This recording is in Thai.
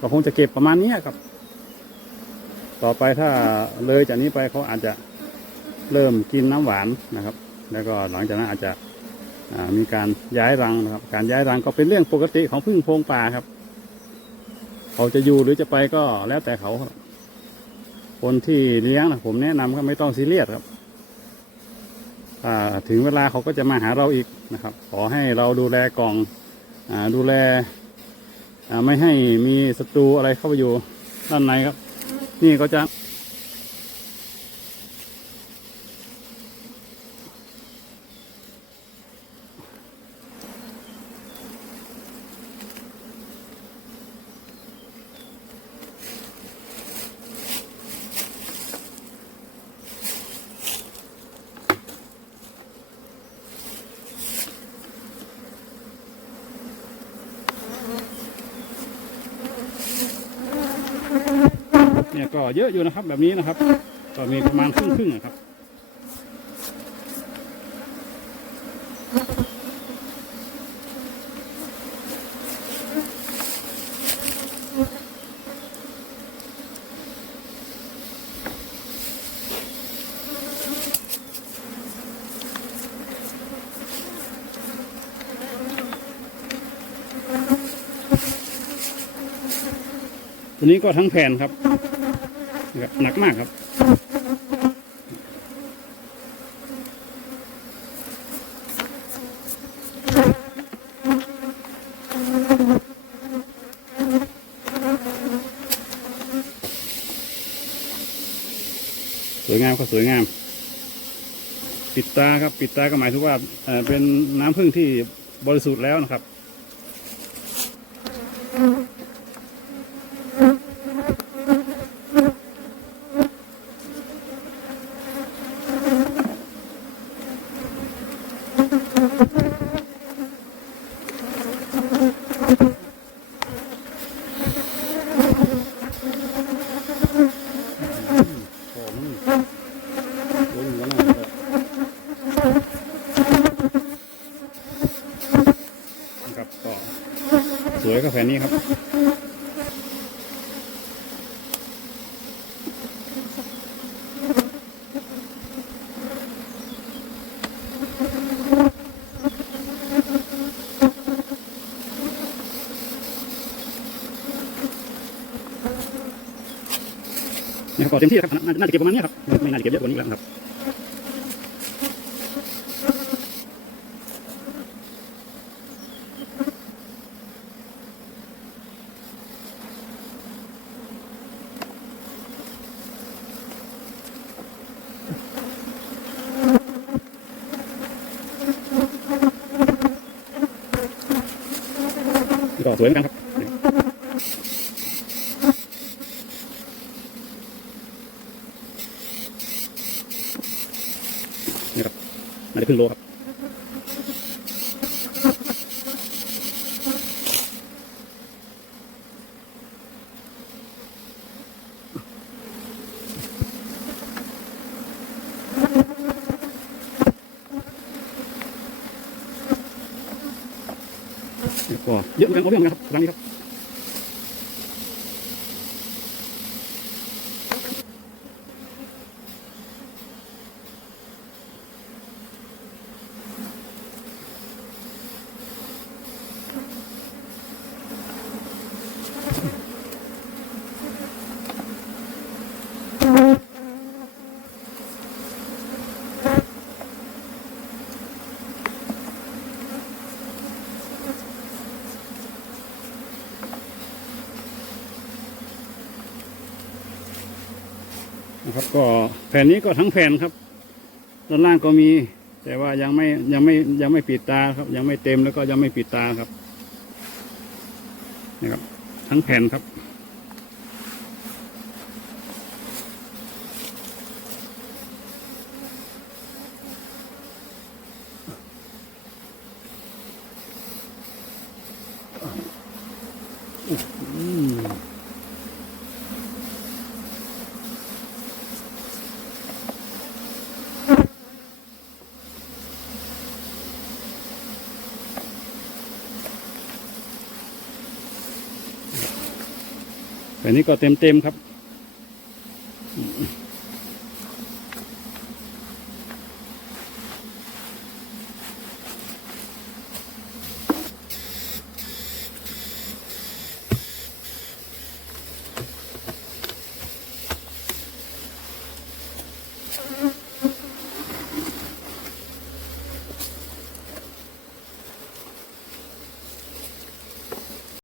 ก็คงจะเก็บประมาณนี้ครับ ต่อไปถ้าเลยจากนี้ไปเขาอาจจะเริ่มกินน้ำหวานนะครับ แล้วก็หลังจากนั้นอาจจะมีการย้ายรังนะครับ การย้ายรังก็เป็นเรื่องปกติของพึ่งโพงป่าครับ เขาจะอยู่หรือจะไปก็แล้วแต่เขาครับคนที่เลี้ยงนะผมแนะนำก็ไม่ต้องซีเรียสครับถึงเวลาเขาก็จะมาหาเราอีกนะครับ ขอให้เราดูแลกล่องอดูแล ไม่ให้มีศัตรูอะไรเข้าไปอยู่ด้านในครับ นี่ก็จะ เนี่ยก็เยอะอยู่นะครับแบบนี้นะครับ ก็มีประมาณครึ่งครึ่งๆนะครับ ตัวนี้ก็ทั้งแผ่นครับหนักมากครับสวยงามก็สวยงาม ปิดตาครับ ปิดตาก็หมายถึงว่าเอ่อเป็นน้ำผึ้งที่บริสุทธิ์แล้วนะครับ ผมโดนหัวหน่อยเลยนะ ครับก็สวยกับแผ่นนี้ครับนี่ครับก็เต็มที่ครับน่าจะเก็บประมาณนี้ครับ ไม่น่าจะเก็บเยอะกว่านี้แล้วครับ ก็สวยเหมือนกันครับนี่ครับน่าจะครึ่งโลครับ แล้วก็เยอะเหมือนกันเอาเรื่องเหมือนกันครับครั้งนี้ครับ นะครับ ก็แผ่นนี้ก็ทั้งแผ่นครับ ด้านล่างก็มี แต่ว่ายังไม่ยังไม่ยังไม่ปิดตาครับ ยังไม่เต็มแล้วก็ยังไม่ปิดตาครับนี่ครับ ทั้งแผ่นครับ แบบนี้ก็เต็มเต็มๆครับ